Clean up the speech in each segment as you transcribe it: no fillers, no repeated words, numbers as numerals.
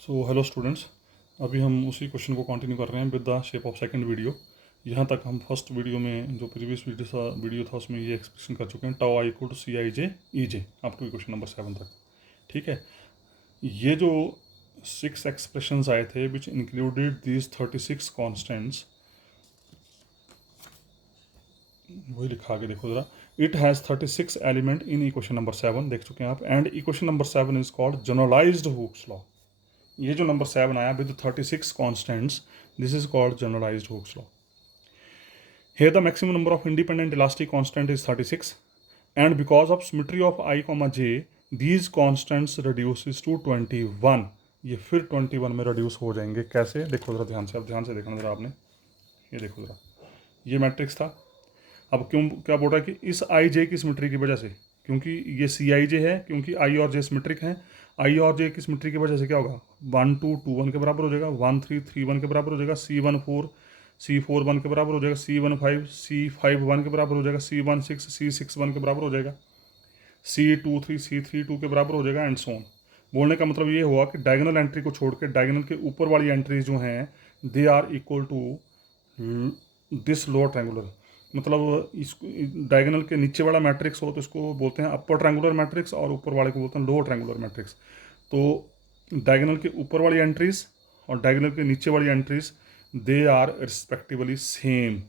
So hello students, अभी हम उसी क्वेश्चन को कंटिन्यू कर रहे हैं with the shape of second video. यहाँ तक हम फर्स्ट वीडियो में जो प्रीवियस वीडियो था उसमें ये एक्सप्रेशन कर चुके हैं, tau I equal to C I J E J up to question number 7 तक। ठीक है, ये जो 6 एक्सप्रेशंस आए थे विच इंक्लूडेड दीज 36 कॉन्स्टेंट्स, वही लिखा आगे देखो ज़रा। It has 36 element in equation number 7, देख चुके हैं आप। And equation number 7 is called generalised Hooke's law. ये जो नंबर 7 आया with 36 constants, this is called generalised Hooke's law. Here the maximum number of independent elastic constant is 36, and because of symmetry of I comma j, these constants reduces to 21। ये फिर 21 में reduce हो जाएंगे। कैसे, देखो ज़रा ध्यान से, अब ध्यान से देखना ज़रा आपने। ये देखो ज़रा, ये मैट्रिक्स था। अब क्यों क्या बोल रहा है कि इस आई जे की सिमेट्री की वजह से, क्योंकि ये सी आई जे है, क्योंकि आई और जे सिमेट्रिक हैं, आई और जे की सिमेट्री की वजह से क्या होगा, 1 2 2 1 के बराबर हो जाएगा, 1 3 3 1 के बराबर हो जाएगा, C1 4 C4 1 के बराबर हो जाएगा, C1 5 C5 1 के बराबर हो जाएगा, C1 6 C6 1 के बराबर हो जाएगा, C2 3 C3 2 के बराबर हो जाएगा, एंड सो ऑन। बोलने का मतलब ये हुआ कि डायगोनल एंट्री को छोड़ के डायगोनल के ऊपर वाली एंट्रीज जो हैं they are equal to this lower triangular. मतलब इस डायगोनल के नीचे वाला मैट्रिक्स हो तो इसको बोलते हैं अपर ट्रायंगुलर मैट्रिक्स, और ऊपर वाले को बोलते हैं लोअर ट्रायंगुलर मैट्रिक्स। तो डायगोनल के ऊपर वाली एंट्रीज और डायगोनल के नीचे वाली entries they are respectively same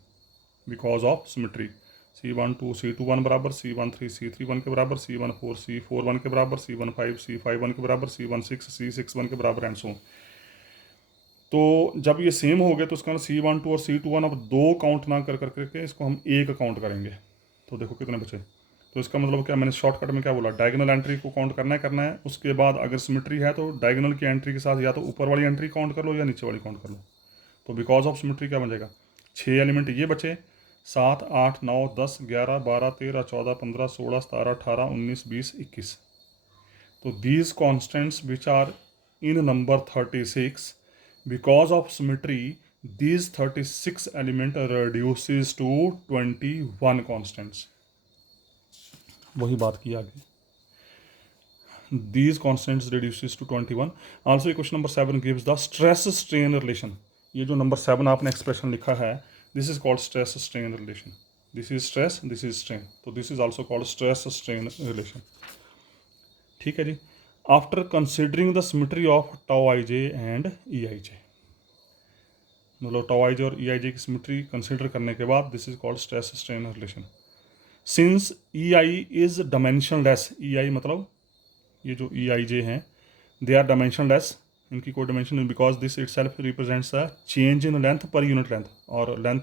because of symmetry. C1 2 C2 1 बराबर, C1 3 C3 1 के बराबर, C1 4 C4 1 के बराबर, C1 5 C5 1 के बराबर, C1 6 C6 1 के बराबर, एंड सो ऑन। तो जब ये सेम हो गए तो उसका C12 और C21 अब दो काउंट ना कर करके इसको हम एक काउंट करेंगे। तो देखो कितने बचे। तो इसका मतलब क्या, मैंने शॉर्टकट में क्या बोला, डायगोनल एंट्री को काउंट करना है। उसके बाद अगर सिमेट्री है तो डायगोनल की एंट्री के साथ या तो ऊपर वाली एंट्री काउंट कर लो या नीचे वाली काउंट कर लो। तो बिकॉज ऑफ सिमेट्री क्या बन जाएगा, 6 एलिमेंट ये बचे, 7 8 9 10 11 12 13 14 15 16 17 18 19 20 21। तो these constants which are in number 36, because of symmetry, these 36 element reduces to 21 constants। वही बात की आगे, these constants reduces to 21। also equation number 7 gives the stress strain relation। ये जो नंबर 7 आपने एक्सप्रेशन लिखा है, this is called stress strain relation। this is stress, this is strain, तो this is also called stress strain relation। ठीक है जी। After considering the symmetry of tau i J and e I j, मतलब tau i J और ई आई जे की symmetry consider करने के बाद this is called stress strain relation. Since e i is dimensionless, e i मतलब ये जो ई आई जे हैं दे आर डायमेंशनलेस, इनकी कोई dimension, because this it self represents a change in length per unit length, और length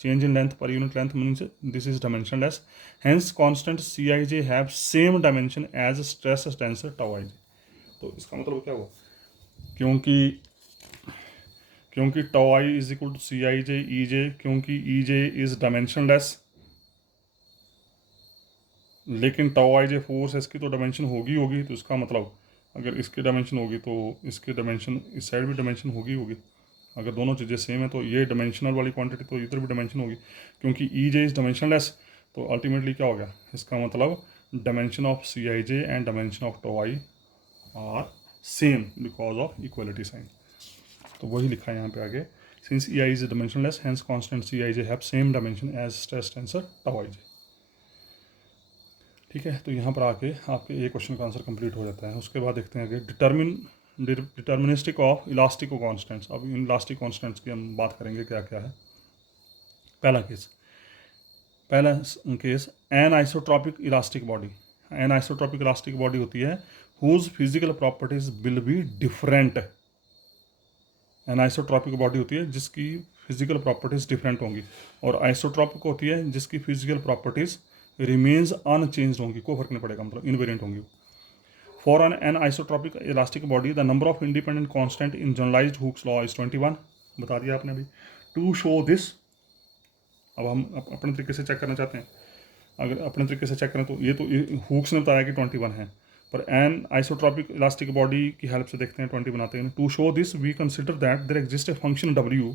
change in length per unit length means this is dimensionless। hence constant Cij have same dimension as stress tensor tau ij। तो इसका मतलब क्या हुआ, क्योंकि क्योंकि tau i is equal to C I J E j, क्योंकि e j is dimensionless, लेकिन tau i j force है इसकी तो डायमेंशन होगी। तो इसका मतलब अगर इसकी डायमेंशन होगी तो इसकी डायमेंशन इस साइड भी डायमेंशन होगी। अगर दोनों चीज़ें सेम है तो ये डायमेंशनल वाली क्वांटिटी तो इधर भी डायमेंशन होगी, क्योंकि ई जे इज डायमेंशनलेस। तो अल्टीमेटली क्या हो गया, इसका मतलब dimension of c I J and dimension of tau i are same because of equality sign. तो वही लिखा है यहाँ पे आगे, since e i is dimensionless hence constant C I j have same dimension as stress tensor tau i j. ठीक है, तो यहाँ पर आके आपके ये क्वेश्चन का आंसर कंप्लीट हो जाता है। उसके बाद देखते हैं आगे डिटर्मिनिस्टिक ऑफ इलास्टिको कॉन्स्टेंट्स। अब इन इलास्टिक कॉन्स्टेंट्स की हम बात करेंगे क्या क्या है। पहला case anisotropic elastic body. Anisotropic elastic body होती है whose physical properties will be different. Anisotropic body होती है जिसकी फिजिकल प्रॉपर्टीज डिफरेंट होंगी, और आइसोट्रॉपिक होती है जिसकी फिजिकल प्रॉपर्टीज रिमेन्स अनचेंज होंगी, कोई फर्क नहीं पड़ेगा, मतलब इनवेरिएंट होंगी। For an anisotropic elastic body, the number of independent constant in generalized Hooke's law is 21। बता दिया आपने अभी। To show this, अब हम अपने तरीके से चेक करना चाहते हैं। अगर अपने तरीके से चेक करें तो ये तो हुक्स ने बताया कि 21 है, पर एन आइसोट्रॉपिक इलास्टिक बॉडी की हेल्प से देखते हैं 20 बनाते हैं। To show this we consider that there exist a function W।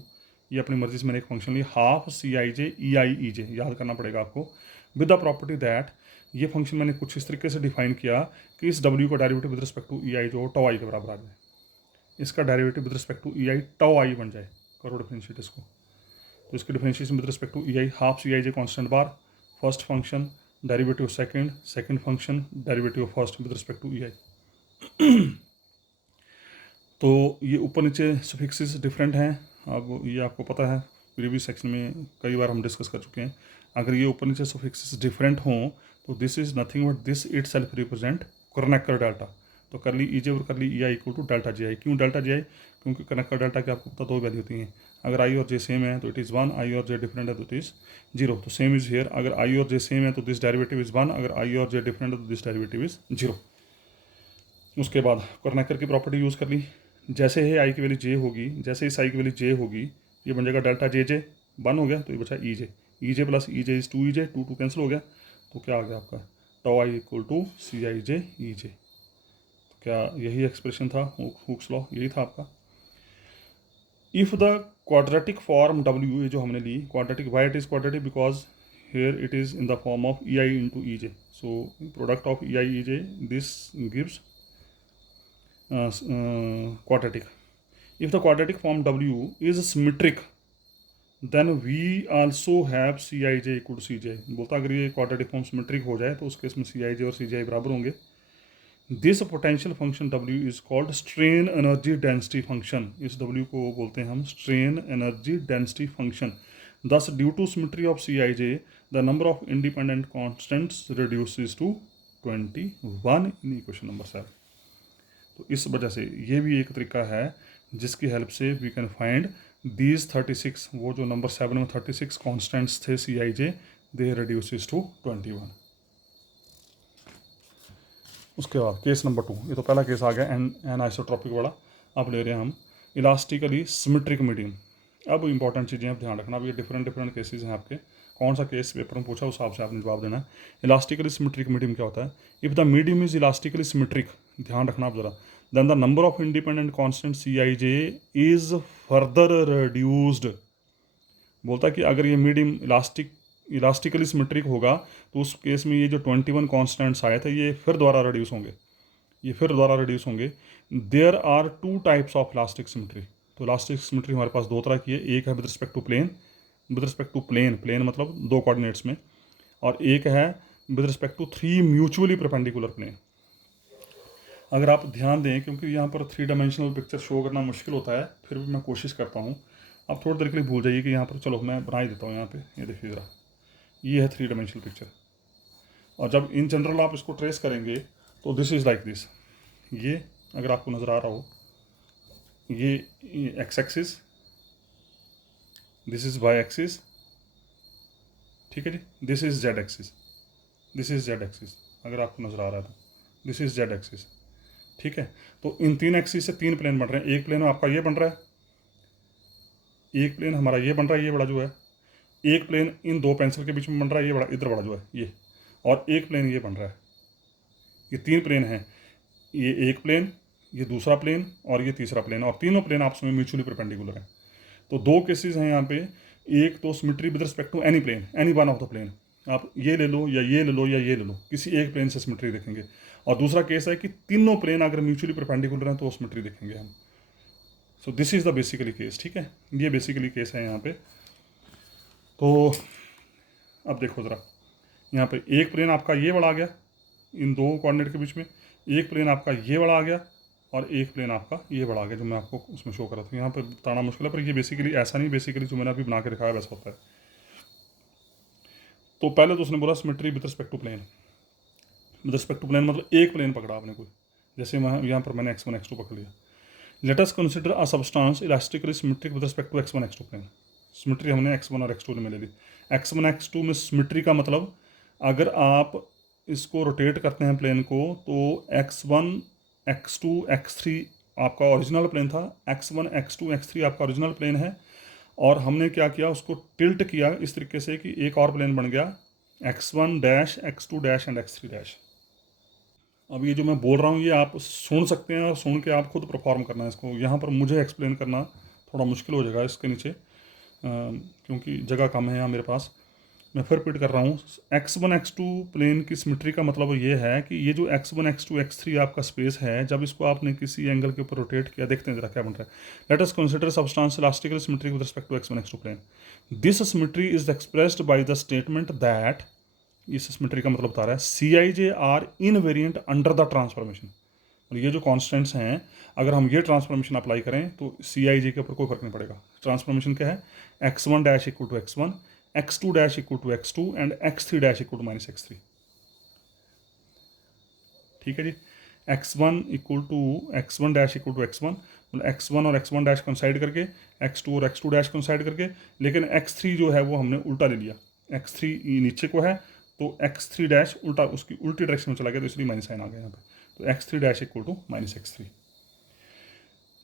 ये अपनी मर्जी से मैंने एक फंक्शन लिया, half c I J E I E जे, याद करना पड़ेगा आपको, विद द प्रॉपर्टी दैट ये फंक्शन मैंने कुछ इस तरीके से डिफाइन किया कि इस W का derivative with respect to e i जो टो आई के बराबर आ जाए। इसका derivative with respect to e i tau i बन जाए, करो डिफरेंशिएट इसको। तो इसकी differentiation with respect to e i half c I j constant बार, first function derivative second, second function derivative first with respect to e i. तो ये ऊपर नीचे सुफिक्सेस डिफरेंट हैं, अब ये आपको पता है, प्रीवियस सेक्शन में कई बार हम डिस्कस कर चुके हैं। अगर ये ऊपर नीचे सुफिक्सेस डिफरेंट हों तो this is nothing but this itself represent Kronecker delta. तो करली ई जे और curly e i equal to delta g i. क्यों डेल्टा जी आई? क्योंकि कर्नेकर डेल्टा की आपको पता दो वैल्यू होती हैं, अगर आई और जे सेम है तो इट इज़ 1, आई और जे डिफरेंट है तो इट इज़ 0। तो सेम इज़ हियर, अगर आई और जे सेम है तो दिस डेरिवेटिव इज़ 1, अगर आई और जे डिफरेंट है तो दिस डेरिवेटिव इज़ 0। उसके बाद कर्नेकर की प्रॉपर्टी यूज़ कर ली, जैसे ही आई की वैल्यू जे होगी, जैसे इस आई की वैल्यू जे होगी ये बन जाएगा डेल्टा जे जे, 1 हो गया तो ये बचा e j plus e j is 2 e j, 2 cancel हो गया तो क्या आ गया आपका tau I equal to C I J E j. तो क्या यही एक्सप्रेशन था, हुक्स लॉ यही था आपका। If the quadratic form W, ये जो हमने ली quadratic, why it is quadratic because here it is in the form of E I into E J, so product of E I E J this gives quadratic. If the quadratic form W is symmetric, then we also have Cij equal to Cj। बोलता अगर ये quadratic form symmetric हो जाए तो उस case में Cij और Cj बराबर होंगे। This potential function W is called strain energy density function। इस W को बोलते हैं हम strain energy density function। Thus, due to symmetry of Cij, the number of independent constants reduces to 21 in equation number 7। तो इस वजह से ये भी एक तरीका है जिसकी हेल्प से वी कैन फाइंड दीज 36, वो जो नंबर 7 में 36 कॉन्स्टेंट्स थे सी आई जे, दे रिड्यूसेस टू 21। उसके बाद केस नंबर 2, ये तो पहला केस आ गया एन आइसोट्रॉपिक वाला। अब ले रहे हैं हम इलास्टिकली सिमेट्रिक मीडियम। अब इंपॉर्टेंट चीज़ें आप ध्यान रखना, अब ये डिफरेंट केसेस हैं आपके, कौन सा केस पेपर में पूछा उस हिसाब से आपने जवाब देना है। इलास्टिकली सिमेट्रिक मीडियम क्या होता है? If the medium is elastically symmetric, ध्यान रखना आप जरा, then the number of independent constant C I J is further reduced. बोलता है कि अगर ये मीडियम इलास्टिकली सिमेट्रिक होगा तो उस केस में ये जो 21 कॉन्स्टेंट्स आए थे ये फिर दोबारा रिड्यूस होंगे, there are 2 types of elastic symmetry. तो इलास्टिक सिमेट्री हमारे पास 2 तरह की है, एक है विद रिस्पेक्ट टू प्लेन मतलब 2 कोऑर्डिनेट्स में, और एक है with respect to 3 mutually perpendicular plane. अगर आप ध्यान दें, क्योंकि यहाँ पर 3 डायमेंशनल पिक्चर शो करना मुश्किल होता है, फिर भी मैं कोशिश करता हूँ, आप थोड़ी देर के लिए भूल जाइए कि यहाँ पर, चलो मैं बना ही देता हूँ। यहाँ पे ये देखिए ज़रा, ये है 3 डायमेंशनल पिक्चर, और जब इन जनरल आप इसको ट्रेस करेंगे तो दिस इज़ लाइक दिस। ये अगर आपको नज़र आ रहा हो, ये x axis, this is why axis, ठीक है जी, दिस इज़ जेड एक्सिस, अगर आपको नज़र आ रहा है तो दिस इज़ जेड एक्सिस, ठीक है। तो इन 3 एक्सिस से 3 प्लेन बन रहे हैं, एक प्लेन आपका ये बन रहा है, एक प्लेन हमारा ये बन रहा है, ये बड़ा जो है, एक प्लेन इन 2 पेंसिल के बीच में बन रहा है, ये बड़ा इधर बड़ा जो है ये, और एक प्लेन ये बन रहा है। ये 3 प्लेन हैं, ये एक प्लेन, ये दूसरा प्लेन और ये तीसरा प्लेन, और तीनों प्लेन आपस में म्यूचुअली परपेंडिकुलर हैं। तो 2 केसेस हैं यहाँ पे, एक तो symmetry with respect to any plane, any one of the plane, आप ये ले लो या ये ले लो या ये ले लो, किसी एक प्लेन से सिमेट्री देखेंगे। और दूसरा केस है कि तीनों प्लेन अगर म्यूचुअली परपेंडिकुलर हैं तो सिमेट्री देखेंगे हम। So this is the basically case, ठीक है, ये बेसिकली केस है यहाँ पे। तो अब देखो ज़रा, यहाँ पे एक प्लेन आपका ये वाला आ गया इन 2 कोऑर्डिनेट के बीच में, एक प्लेन आपका ये वाला आ गया, और एक प्लेन आपका ये बड़ा आ गया, जो मैं आपको उसमें शो कर रहा था। यहाँ पर बताना मुश्किल है, पर ये बेसिकली ऐसा नहीं, बेसिकली जो मैंने अभी बना के दिखाया वैसा होता है। तो पहले तो उसने बोला symmetry with respect to plane, मतलब एक प्लेन पकड़ा आपने कोई, जैसे यहाँ पर मैंने x1 x2 पकड़ लिया। Let us consider a substance elastically symmetric with respect to x1 x2 plane. Symmetry हमने x1 और x2 में ले ली। x1 x2 में सिमेट्री का मतलब, अगर आप इसको रोटेट करते हैं प्लेन को, तो x1 x2 x3 आपका ओरिजिनल प्लेन था, x1 x2 x3 आपका ओरिजिनल प्लेन है, और हमने क्या किया, उसको टिल्ट किया इस तरीके से कि एक और प्लेन बन गया x1 dash x2 dash and x3 dash. अब ये जो मैं बोल रहा हूँ ये आप सुन सकते हैं, और सुन के आप खुद परफॉर्म करना है इसको। यहाँ पर मुझे एक्सप्लेन करना थोड़ा मुश्किल हो जाएगा इसके नीचे, क्योंकि जगह कम है यहाँ मेरे पास। मैं फिर रिपीट कर रहा हूँ, x1 x2 प्लेन की सिमेट्री का मतलब ये है कि ये जो x1 x2 x3 आपका स्पेस है, जब इसको आपने किसी एंगल के ऊपर रोटेट किया, देखते हैं जरा क्या बन रहा है। Let us consider substance elastical symmetry with respect to x1 x2 plane. This symmetry is expressed by the statement that, इस सिमेट्री का मतलब बता रहा है Cij are invariant under the transformation. और ये जो कॉन्स्टेंट्स हैं, अगर हम ये ट्रांसफॉर्मेशन अप्लाई करें तो Cij के ऊपर कोई फर्क नहीं पड़ेगा। ट्रांसफॉर्मेशन क्या है, x1 dash equal to x1, x2 dash equal to x2 and x3 dash equal to minus x3। ठीक है जी, x1 equal to x1 dash equal to x1, मतलब x1 और x1 डैश कंसाइड करके, x2 और x2 डैश कंसाइड करके, लेकिन x3 जो है वो हमने उल्टा ले लिया। x3 नीचे को है तो x3 डैश उल्टा, उसकी उल्टी डायरेक्शन में चला गया, तो इसलिए माइनस साइन आ गया यहाँ पे। तो x3 dash equal to minus x3।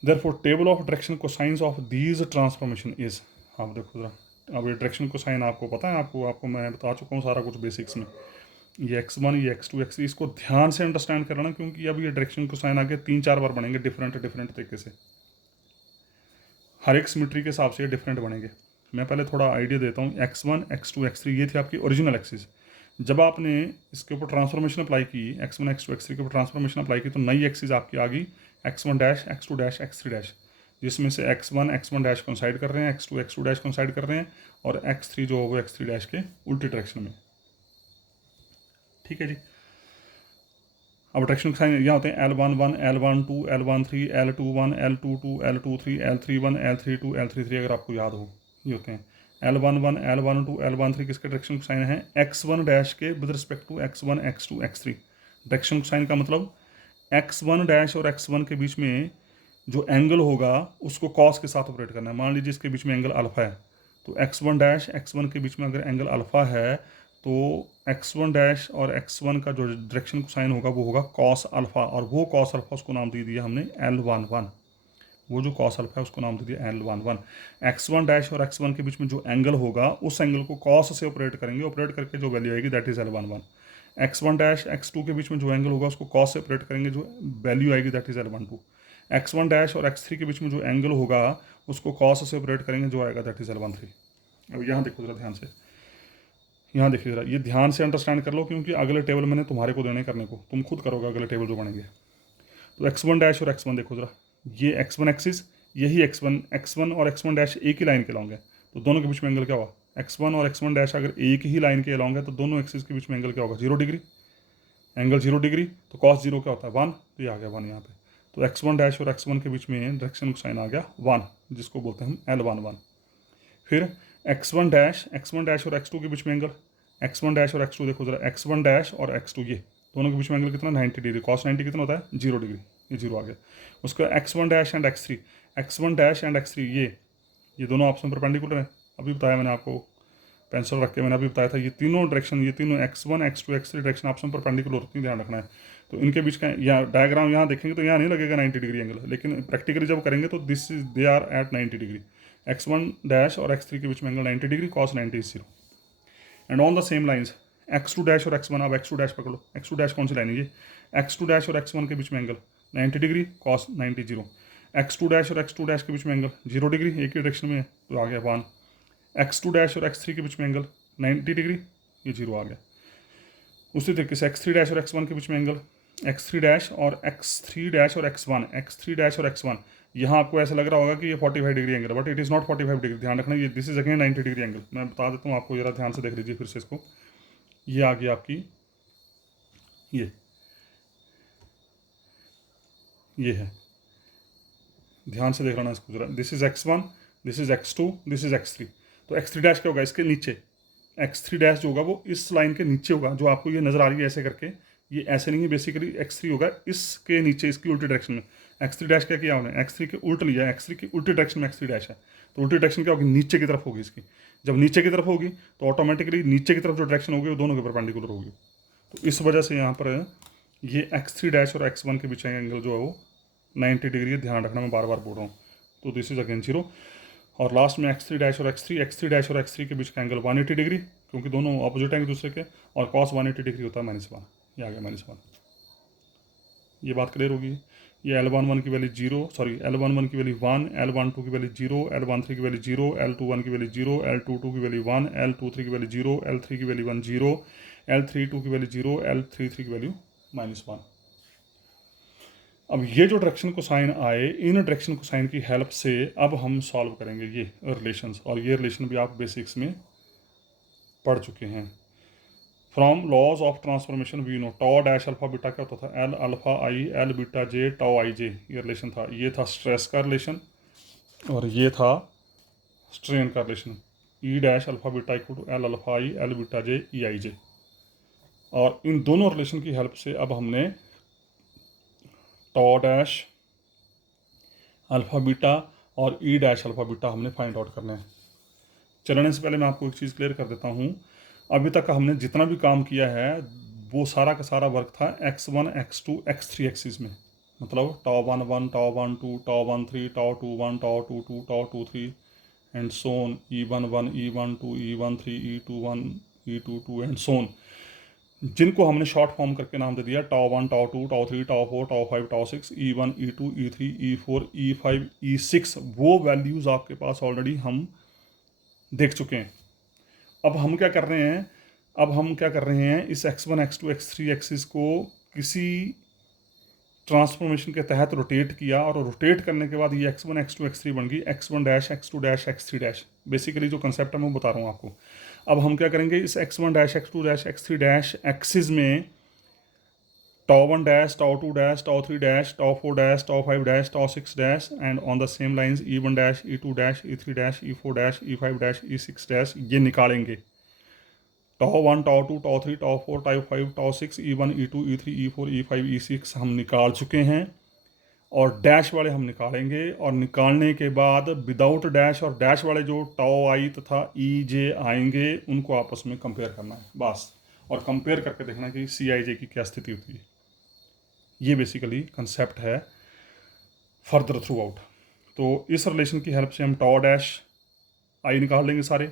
Therefore table of direction cosines of these transformation is, आप देखो जरा, अब ये डायरेक्शन कोसाइन आपको पता है, आपको मैं बता चुका हूँ सारा कुछ बेसिक्स में। ये x1, ये x2, x3, इसको ध्यान से अंडरस्टैंड कर लेना, क्योंकि अब ये डायरेक्शन कोसाइन आगे 3-4 बार बनेंगे डिफरेंट तरीके से, हर एक सिमेट्री के हिसाब से ये डिफरेंट बनेंगे। मैं पहले थोड़ा आइडिया देता हूँ। x1 x2 x3 ये थी आपकी ओरिजिनल एक्सिस। जब आपने इसके ऊपर ट्रांसफॉर्मेशन अप्लाई की, x1 x2 x3 के ऊपर ट्रांसफॉर्मेशन अप्लाई की, तो नई एक्सिस आपकी आ गई x1 dash x2 dash x3 dash, जिसमें से x1 डैश कंसाइड कर रहे हैं, x2 डैश कंसाइड कर रहे हैं, और x3 जो वो x3 डैश के उल्टी डायरेक्शन में। ठीक है जी। अब डायरेक्शन के साइन यहाँ होते हैं L11, L12, L13, L21, L22, L23, L31, L32, L33, अगर आपको याद हो ये होते हैं L11, L12, L13 किसके डायरेक्शन को साइन है, x1 डैश के with respect to x1 x2 x3। Direction cosine का मतलब x1 डैश और x1 के बीच में जो एंगल होगा उसको कॉस के साथ ऑपरेट करना है। मान लीजिए इसके बीच में एंगल अल्फा है, तो x1 डैश x1 के बीच में अगर एंगल अल्फा है, तो x1 डैश और x1 का जो डायरेक्शन कोसाइन होगा वो होगा कॉस अल्फा, और वो कॉस अल्फा उसको नाम दे दिया हमने L11। वो जो कॉस अल्फा है उसको नाम दे दिया L11। x1 डैश और x1 के बीच में जो एंगल होगा उस एंगल को कॉस से ऑपरेट करेंगे, ऑपरेट करके जो वैल्यू आएगी that is L11। x1 dash x2 के बीच में जो एंगल होगा उसको कॉस से ऑपरेट करेंगे, जो वैल्यू आएगी that is L12। x1 dash और x3 के बीच में जो एंगल होगा उसको कॉस से ऑपरेट करेंगे, जो आएगा दैट इज L13। अब यहाँ देखो जरा ध्यान से, यहाँ देखिए जरा, ये ध्यान से अंडरस्टैंड कर लो, क्योंकि अगले टेबल मैंने तुम्हारे को देने करने को, तुम खुद करोगे अगले टेबल जो बनेंगे। तो x1 डैश और x1 देखो जरा, ये x1 एक्सिस, यही x1 और x1 डैश एक ही लाइन के लॉन्ग है, तो दोनों के बीच में एंगल क्या हुआ, x1 और x1 डैश अगर एक ही लाइन के लॉन्ग है तो दोनों एक्सिस के बीच में एंगल क्या होगा, 0 डिग्री। एंगल 0 डिग्री, तो cos 0 क्या होता है 1, तो ये आ गया 1 यहाँ पे। तो x1 डैश और x1 के बीच में डायरेक्शन को साइन आ गया 1, जिसको बोलते हैं हम L11। फिर x1 डैश और x2 के बीच में एंगल, x1 डैश और x2 देखो जरा, x1 डैश और x2 ये दोनों के बीच में एंगल कितना, 90 डिग्री। cos 90 कितना होता है, 0 डिग्री, ये 0 आ गया। उसका x1 डैश एंड x3 ये दोनों आपस में परपेंडिकुलर है। अभी बताया मैंने आपको, पेंसिल रख के मैंने अभी बताया था, ये तीनों डायरेक्शन, ये तीनों x1 x2 x3 डायरेक्शन आपस में परपेंडिकुलर होती है, ध्यान रखना है। तो इनके बीच का यहाँ डायग्राम यहाँ देखेंगे तो यहाँ नहीं लगेगा 90 डिग्री एंगल, लेकिन प्रैक्टिकली जब करेंगे तो this is they are at 90 degree. x1 dash और x3 के बीच में angle 90 degree, cos 90 is 0। And on the same lines x2 dash और x1, अब x2 डैश पकड़ लो, x2 डैश कौन सी लाइन है ये, x2 डैश और x1 के बीच में angle 90 degree, cos 90 0। x2 dash और x2 डैश के बीच में एंगल 0 डिग्री, एक ही डायरेक्शन में है, तो आ गया 1। x2 डैश और x3 के बीच में एंगल 90 डिग्री, ये 0 आ गया। उसी तरीके से x3 डैश और x1 के बीच में एंगल, x3 डैश और x1, यहाँ आपको ऐसा लग रहा होगा कि ये 45 degree angle, but it is not 45 degree, ध्यान रखना, ये this is again 90 degree angle. मैं बता देता हूँ आपको, जरा ध्यान से देख लीजिए फिर से इसको। ये आ गई आपकी, ये है, ध्यान से देख लेना इसको जरा, this is x1, this is x2, this is x3। तो x3 डैश क्या होगा, इसके नीचे, x3 डैश जो होगा वो इस लाइन के नीचे होगा, जो आपको ये नज़र आ रही है ऐसे करके, ये ऐसे नहीं है, बेसिकली x3 होगा इसके नीचे, इसकी उल्टी डायरेक्शन में। x3 डैश क्या किया उन्होंने, x3 के उल्ट लिया, x3 की उल्टी डायरेक्शन में x3 डैश है, तो उल्टी डायरेक्शन क्या होगी, नीचे की तरफ होगी इसकी। जब नीचे की तरफ होगी तो ऑटोमेटिकली नीचे की तरफ जो डायरेक्शन होगी वो दोनों के परपेंडिकुलर होगी। तो इस वजह से यहाँ पर ये x3 डैश और x1 के बीच एंगल जो है वो 90 डिग्री है, ध्यान रखना, मैं बार बार बोल रहा हूँ। तो दिस इज अगेन 0। और लास्ट में x3 डैश और x3 के बीच का एंगल 180 डिग्री, क्योंकि दोनों ऑपोजिट हैं एक दूसरे के, और cos 180 डिग्री होता है -1, ये आ गया -1। ये बात क्लियर होगी। ये L11 की वैल्यू 0, सॉरी L11 की वैल्यू 1, L12 की वैल्यू 0, L13 की वैल्यू 0, L21 की वैल्यू 0, L22 की वैल्यू 1, L23 की वैल्यू 0, L3 की वैल्यू 1 0, L32 की वैल्यू 0, L33 की वैल्यू -1। अब ये जो डायरेक्शन कोसाइन आए, इन डायरेक्शन कोसाइन की हेल्प से अब हम सॉल्व करेंगे ये रिलेशंस, और ये रिलेशन भी आप बेसिक्स में पढ़ चुके हैं। From laws of transformation we know tau dash alpha beta क्या होता था, L alpha I L beta J tau I J, ये रिलेशन था। ये था स्ट्रेस का रिलेशन और ये था स्ट्रेन का relation, E dash alpha beta equal to L alpha I L beta J E I J. और इन दोनों रिलेशन की हेल्प से अब हमने टॉ डैश अल्फा बीटा और ई डैश अल्फा बीटा हमने फाइंड आउट करना है। चलने से पहले मैं आपको एक चीज़ क्लियर कर देता हूँ। अभी तक हमने जितना भी काम किया है वो सारा का सारा वर्क था x1 x2 x3 एक्सिस में, मतलब tau 1 1 tau 1 2 toe 1 3 toe 2 1 tau 2 2 toe 2 3 and Son E1 1 E1 2 E1 3 E2 1 E2 2 and सोन, जिनको हमने शॉर्ट फॉर्म करके नाम दे दिया टॉ 1 tau 2 tau 3 tau 4 tau 5 tau 6 E1 E2 E3 E4 E5 E6। वो values आपके पास already हम देख चुके हैं। अब हम क्या कर रहे हैं, इस x1 x2 x3 एक्सिस को किसी ट्रांसफॉर्मेशन के तहत रोटेट किया, और रोटेट करने के बाद ये x1 x2 x3 बन गई x1 dash x2 dash x3 dash. Basically जो कंसेप्ट है मैं बता रहा हूँ आपको। अब हम क्या करेंगे, इस x1 dash x2 dash x3 dash axis में tau 1 dash tau 2 dash tau 3 dash tau 4 dash tau 5 dash tau 6 dash and on the same lines E1 dash E2 dash E3 dash E4 dash E5 dash E6 dash ये निकालेंगे। टॉ 1 tau 2 tau 3 tau 4 tau 5 tau 6 E1 E2 E3 E4 E5 E6 हम निकाल चुके हैं, और dash वाले हम निकालेंगे। और निकालने के बाद विदाउट डैश और डैश वाले जो टॉ आई तथा ई जे आएंगे उनको आपस में कंपेयर करना है बस, और कंपेयर करके देखना कि सी आई जे की क्या स्थिति होती है। ये बेसिकली कंसेप्ट है फर्दर थ्रू आउट। तो इस रिलेशन की हेल्प से हम टॉ डैश आई निकाल लेंगे सारे,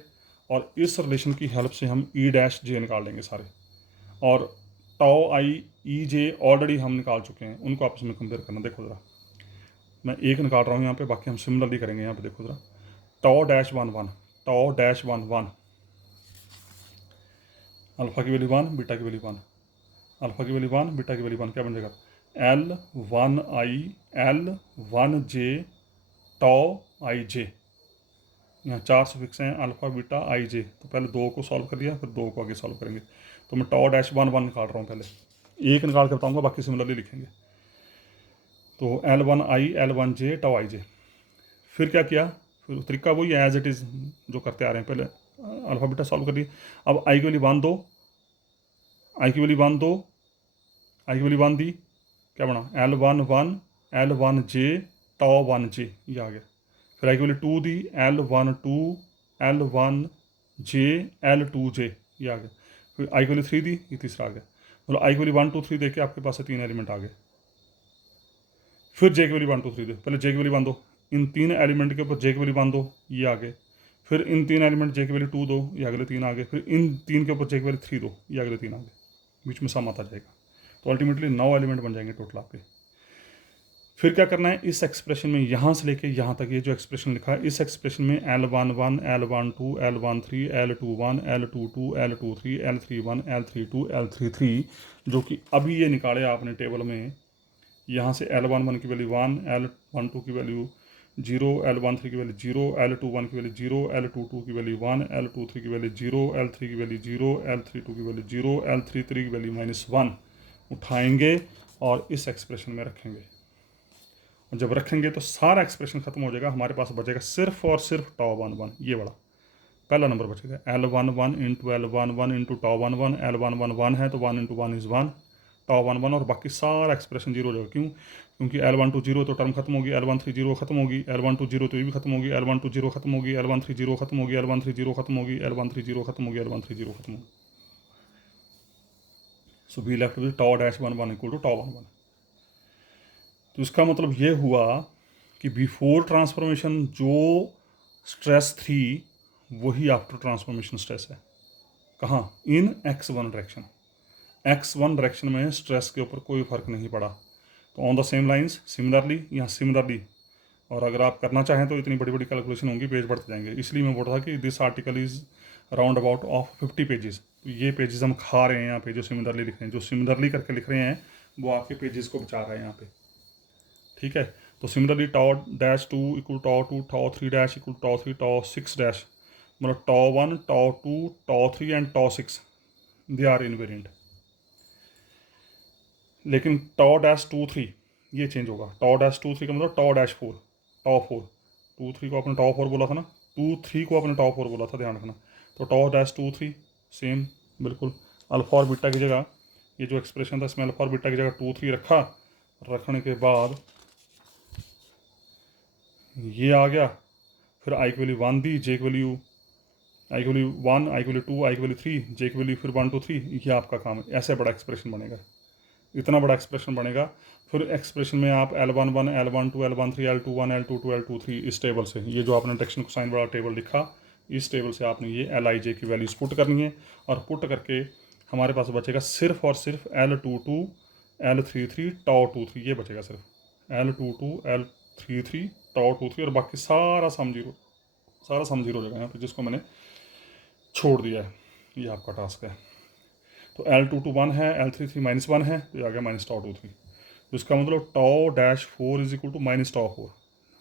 और इस रिलेशन की हेल्प से हम ई डैश जे निकाल लेंगे सारे, और टॉ आई ई जे ऑलरेडी हम निकाल चुके हैं, उनको आपस में कंपेयर करना। देखो ज़रा, मैं एक निकाल रहा हूँ यहाँ पे, बाकी हम सिमिलरली करेंगे यहाँ पे। देखो ज़रा, टॉ डैश 1 1 टॉ डैश 1 1, अल्फा की वैल्यू 1 बीटा की वैल्यू 1, अल्फा की वैल्यू 1 बीटा की वैल्यू 1, क्या बन जाएगा L1I L1J टॉ आई जे। यहाँ 4 सफिक्स हैं, अल्फा बीटा आई जे। तो पहले 2 को सॉल्व कर लिया, फिर 2 को आगे सॉल्व करेंगे। तो मैं टॉ डैश 1 1 निकाल रहा हूँ, पहले एक निकाल के बताऊँगा, बाकी सिमिलरली लिखेंगे। तो L1I L1J टॉ आई जे। फिर क्या किया, फिर तरीका वही है एज इट इज़ जो करते आ रहे हैं। पहले अल्फा बीटा सॉल्व कर लिया। अब आई की वैल्यू 1 2, आई की वैल्यू 1 2, आई की वैल्यू 1 दी, क्या बना L1 1 L1J टॉ 1J, ये आ गया। फिर आई की वैल्यू 2 दी, L1 2 L1J L2J, ये आ गया। फिर आई की वैल्यू 3 दी, ये तीसरा आ गया। मतलब आई की वैल्यू 1 2 3 देके आपके पास से 3 एलिमेंट आ गए। फिर जे की वैल्यू 1 2 3 दो, पहले जे की वैल्यू 1 दो, इन 3 एलिमेंट के ऊपर जे की वैल्यू 1 दो, ये आ गए। फिर इन 3 एलिमेंट जे की वैल्यू 2 दो, ये अगले 3 आ गए। फिर इन 3 के ऊपर जे की वैल्यू 3 दो, ये अगले 3 आ गए। बीच में सम आता जाएगा, तो अल्टीमेटली 9 एलिमेंट बन जाएंगे टोटल आपके। फिर क्या करना है, इस एक्सप्रेशन में यहाँ से लेके यहाँ तक ये जो एक्सप्रेशन लिखा है, इस एक्सप्रेशन में L1 1 L1 2 L1 3 L2 1 L2 2 L2 3 L3 1 L3 2 L3 3, जो कि अभी ये निकाले आपने टेबल में। यहाँ से L1 1 की वैल्यू 1, L1 2 की वैल्यू 0, L1 3 की वैल्यू 0, L2 1 की वैल्यू 0, L2 2 की वैल्यू 1, L2 3 की वैल्यू 0, L3 की वैल्यू 0, L3 2 की वैल्यू 0, L3 3 की वैल्यू -1 उठाएंगे और इस एक्सप्रेशन में रखेंगे। और जब रखेंगे तो सारा एक्सप्रेशन खत्म हो जाएगा, हमारे पास बचेगा सिर्फ और सिर्फ टॉ 1 1, ये वाला पहला नंबर बचेगा। L1 1 इंटू L1 1 इंटू टॉ 1 1, L1 1 1 है तो 1 इंटू 1 इज़ 1, टॉ 1 1, और बाकी सारा एक्सप्रेशन जीरो हो जाएगा। क्यों? क्योंकि L1 2 0 तो टर्म खत्म होगी, L1 3 0 खत्म होगी, L1 2 0 तो ये भी खत्म होगी, L1 2 0 खत्म होगी, L1 3 0 खत्म होगी, L1 3 0 खत्म होगी, L1 3 0 खत्म होगी, L1 3 0 खत्म होगी। So we left with tau dash 1 1 equal to tau 1 1। तो इसका मतलब ये हुआ कि बिफोर ट्रांसफॉर्मेशन जो स्ट्रेस थी वही आफ्टर ट्रांसफॉर्मेशन स्ट्रेस है। कहाँ? इन x1 डायरेक्शन। x1 डायरेक्शन में स्ट्रेस के ऊपर कोई फर्क नहीं पड़ा। तो on the same lines similarly, यहाँ सिमिलरली, और अगर आप करना चाहें तो इतनी बड़ी बड़ी कैलकुलेशन होंगी, पेज बढ़ते जाएंगे। इसलिए मैं बोल रहा था कि this article is round about of 50 pages. तो ये पेजेस हम खा रहे हैं यहाँ पे, जो सिमिलरली लिख रहे हैं, जो सिमिलरली करके लिख रहे हैं वो आपके पेजेस को बचा रहे हैं यहाँ पे, ठीक है। तो similarly tau dash 2 equal tau 2, tau 3 dash equal tau 3, tau 6 dash, मतलब tau 1, tau 2, tau 3 and tau 6 they are invariant. लेकिन टॉ डैश 2 3 ये चेंज होगा। टॉ डैश 2 3 का मतलब टॉ डैश 4, टॉ 4, 2 3 को आपने टॉ 4 बोला था ना, 2 3 को आपने टॉ 4 बोला था, ध्यान रखना। तो टॉ डैश 2 3 सेम बिल्कुल। अल्फा और बीटा की जगह, ये जो एक्सप्रेशन था इसमें अल्फा और बीटा की जगह 2 3 रखा, रखने के बाद ये आ गया, फिर आई की वैल्यू 1 दी, जे की वैल्यू, आई की वैल्यू 1, आई की वैल्यू 2, आई की वैल्यू 3, जे की वैल्यू फिर 1 2 3, ये आपका काम है। ऐसे बड़ा एक्सप्रेशन बनेगा, इतना बड़ा एक्सप्रेशन बनेगा। फिर एक्सप्रेशन में आप L11, L12, L13, L21, L22, L23 इस टेबल से, ये जो आपने इंडक्शन कोसाइन वाला टेबल लिखा, इस टेबल से आपने ये LIJ की वैल्यूज पुट करनी है, और पुट करके हमारे पास बचेगा सिर्फ और सिर्फ L22, L33, टॉ 23, ये बचेगा सिर्फ L22, L33, टॉ 23, और बाकी सारा सम जीरो, सारा सम जीरो हो जाएगा यहाँ पर, जिसको मैंने छोड़ दिया है। ये आपका टास्क है। तो L22 1 है, L33 -1 है, तो ये आ गया माइनस टॉ 23। तो इसका मतलब tau dash 4 is equal to minus tau 4,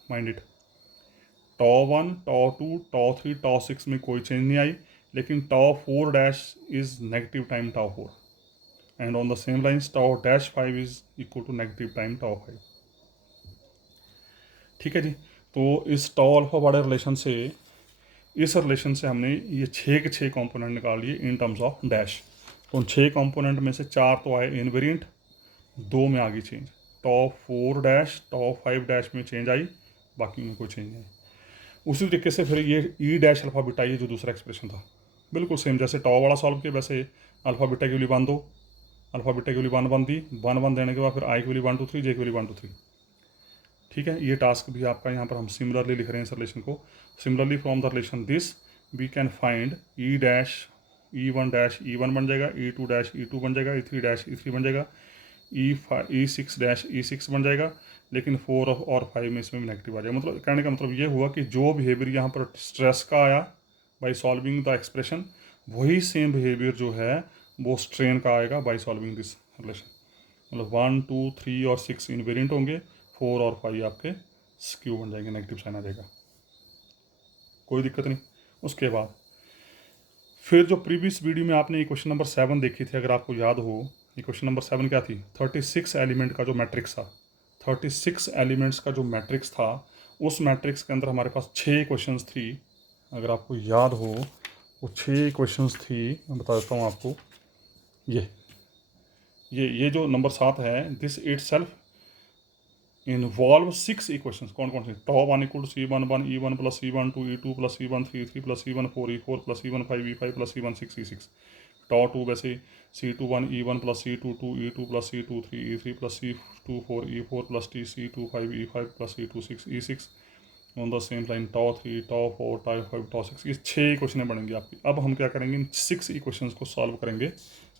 mind it. Tau 1, tau 2, tau 3, tau 6 में कोई चेंज नहीं आई, लेकिन tau 4 dash is negative time tau 4, and on the same lines tau dash 5 is equal to negative time tau 5, ठीक है जी। तो इस टॉ alpha वाले रिलेशन से, इस रिलेशन से हमने ये 6 के 6 कॉम्पोनेंट निकाल लिए इन टर्म्स ऑफ डैश। तो उन 6 कॉम्पोनेंट में से 4 तो आए इनवेरिएंट, 2 में आ गई चेंज। टॉ 4 डैश, टॉ 5 डैश में चेंज आई, बाकी में कोई चेंज नहीं। उसी तरीके से फिर ये ई डैश अल्फा बीटा, ये जो दूसरा एक्सप्रेशन था, बिल्कुल सेम जैसे टॉ वाला सॉल्व किया, वैसे अल्फा बीटा की वैल्यू 1 2, अल्फा बीटा की वैल्यू 1 1 दी, 1 1 देने के बाद फिर आई की वैल्यू 1 2 3, जे की वैल्यू 1 2 3, ठीक है। ये टास्क भी आपका यहाँ पर हम सिमिलरली लिख रहे हैं इस रिलेशन को। Similarly from the relation this we can find E dash E1 dash E1 बन जाएगा, E2 डैश E2 बन जाएगा, E3 डैश E3 बन जाएगा, E6 डैश E6 बन जाएगा, लेकिन 4 और 5 में इसमें भी नेगेटिव आ जाएगा। मतलब कहने का मतलब ये हुआ कि जो बिहेवियर यहाँ पर स्ट्रेस का आया बाई सॉल्विंग द एक्सप्रेशन, वही सेम बिहेवियर जो है वो स्ट्रेन का आएगा बाई सॉल्विंग दिस रिलेशन। मतलब 1 2 3 और 6 इनवेरिएंट होंगे, 4 और 5 आपके स्क्यू बन जाएंगे, नेगेटिव साइन आ जाएगा, कोई दिक्कत नहीं। उसके बाद फिर जो प्रीवियस वीडियो में आपने क्वेश्चन नंबर 7 देखी थी, अगर आपको याद हो, ये क्वेश्चन नंबर 7 क्या थी, 36 एलिमेंट का जो मैट्रिक्स था, 36 एलिमेंट्स का जो मैट्रिक्स था, उस मैट्रिक्स के अंदर हमारे पास 6 क्वेश्चंस थी। अगर आपको याद हो वो 6 क्वेश्चंस थी, मैं बता देता हूँ आपको। ये जो नंबर 7 है, this itself involve 6 equations. कौन कौन से, tau 1 equal to C11 E1 plus C12 E2 plus C13 E3 plus C14 E4 plus C15 E5 plus C16 E6। Tau 2 वैसे C21 E1 plus C22 E2 plus C23 E3 plus C24 E4 plus C25 E5 plus C26 E6 on the same line tau 3 tau 4 tau 5 tau 6। ये 6 इक्वेशनें बनेंगी आपकी। अब हम क्या करेंगे, इन 6 equations को solve करेंगे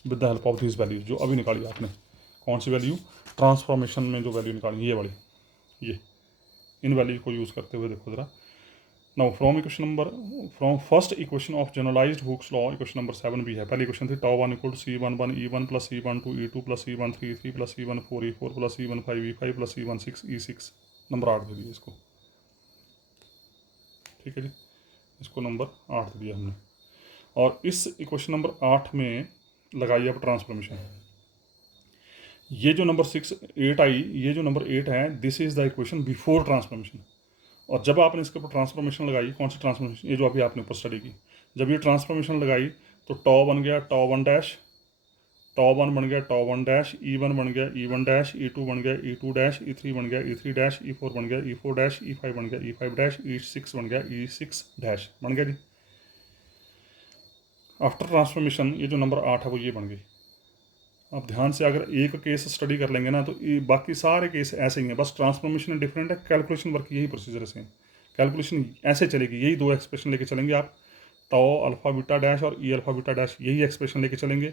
with the help of this values जो अभी निकाली आपने। कौन सी वैल्यू, ट्रांसफॉर्मेशन में जो वैल्यू निकाली ये वाली, ये इन वैल्यू को यूज़ करते हुए देखो ज़रा। Now from first equation of generalised Hooke's law, equation number 7 भी है। पहली इक्वेशन थी tau 1 equal to C11 E1 plus C12 E2 plus C13 E3 plus C14 E4 plus C15 E5 plus C16 E6। Number 8 दे दिया इसको, ठीक है जी, इसको नंबर 8 दिया हमने। और इस इक्वेशन नंबर 8 में लगाइए अब ट्रांसफॉर्मेशन। ये जो नंबर 8 आई, ये जो नंबर 8 है, this is the equation before transformation. और जब आपने इसके ऊपर ट्रांसफॉर्मेशन लगाई, कौन सी ट्रांसफॉर्मेशन, ये जो अभी आपने ऊपर स्टडी की, जब ये ट्रांसफॉर्मेशन लगाई तो टॉ बन गया टॉ 1 डैश, टॉ 1 बन गया टॉ 1 डैश, E1 बन गया E1 डैश, E2 बन गया E2 डैश, E3 बन गया E3 डैश, E4 बन गया E4 डैश, E5 बन गया E5 डैश, E6 बन गया E6 डैश, बन गया जी। आफ्टर ट्रांसफॉर्मेशन ये जो नंबर 8 है वो ये बन गई। अब ध्यान से अगर एक केस स्टडी कर लेंगे ना, तो बाकी सारे केस ऐसे ही हैं, बस ट्रांसफॉर्मेशन डिफरेंट है, कैलकुलेशन वर्क यही प्रोसीजर है, कैलकुलेशन ऐसे चलेगी, यही 2 एक्सप्रेशन लेके चलेंगे आप, टॉ अल्फा बीटा डैश और ई अल्फा बीटा डैश, यही एक्सप्रेशन लेके चलेंगे।